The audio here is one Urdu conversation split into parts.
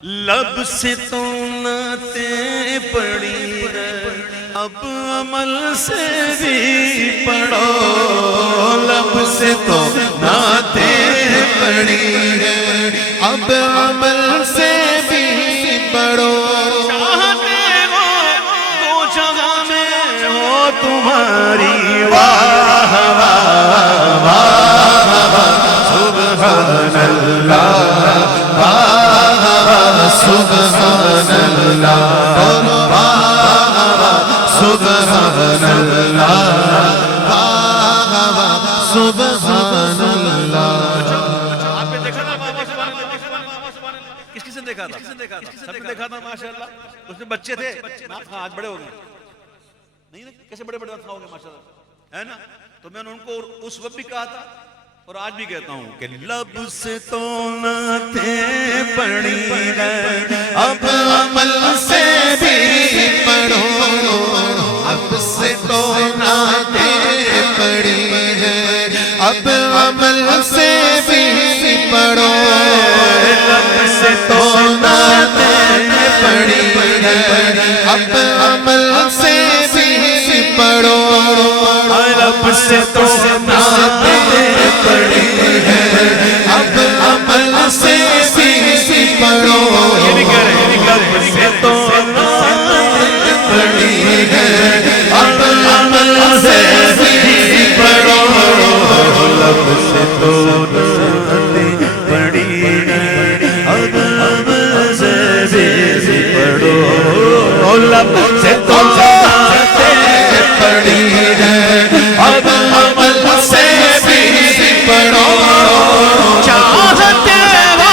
لب سے تو نعتیں پڑھی ہے اب عمل سے بھی پڑھو، لب سے تو نعتیں پڑھی ہے اب عمل سے بھی پڑھو، چاہتے ہو دو جگہ میں ہو تمہاری واہ واہ واہ واہ سبحان اللہ سبحان اللہ سبحان اللہ سبحان اللہ۔ آپ نے دیکھا تھا کس نے دیکھا تھا؟ سب نے دیکھا تھا ماشاءاللہ۔ اس میں بچے تھے، آج بڑے ہو گئے نہیں نا، کیسے بڑے بڑے ہو گئے ماشاءاللہ، ہے نا؟ تو میں نے ان کو اس وقت بھی کہا تھا اور آج بھی کہتا ہوں کہ لب سے تو نعتیں پڑھی ہے اب عمل سے بھی پڑھو، اب سے تو نعتیں پڑھی ہے اب عمل سے بھی پڑھو، لب سے تو نعتیں پڑھی ہے اب عمل سے بھی پڑھو، لب سے تو نعتیں پڑھی ہے اب عمل سے بھی پڑھو، یہ بھی کہہ رہے ہیں لب سے تو نعتیں پڑھی ہے اب عمل سے بھی پڑھو، لب سے تو نعتیں پڑھی ہے اب عمل سے بھی پڑھو، لب سے تو نعتیں پڑھی ہے اب عمل سے بھی پڑھو، چاہتے ہو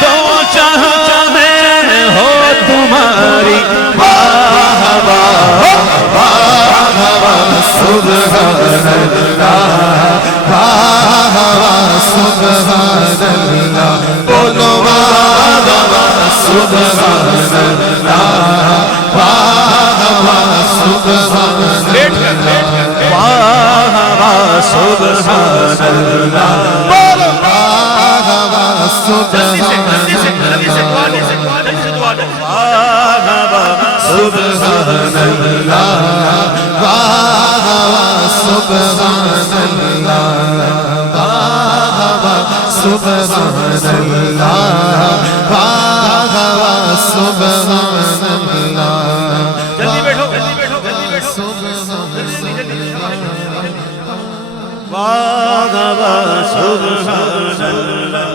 تو جہاں میں ہو تمہاری واہ واہ واہ واہ سبحان اللہ واہ واہ سبحان اللہ، بولو واہ واہ سبحان اللہ واہ واہ سبحان اللہ واہ واہ سبحان اللہ، بولو واہ واہ سبحان اللہ واہ واہ سبحان اللہ واہ واہ سبحان اللہ واہ واہ سبحان اللہ واہ واہ سبحان اللہ، جلدی بیٹھو واہ واہ سبحان اللہ،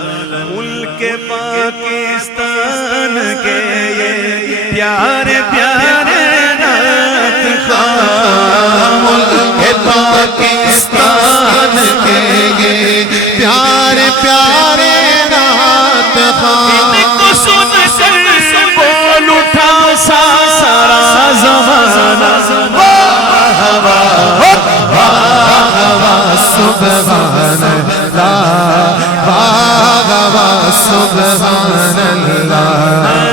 ملک پاکستان کے یہ پیارے پیارے نعت خواہ، ملک پاکستان کے یہ پیارے پیارے نعت خواہ، ان کو سن کر بول اٹھا سارا زمانہ واہ واہ واہ سبحان اللہ واہ واہ سبحان اللہ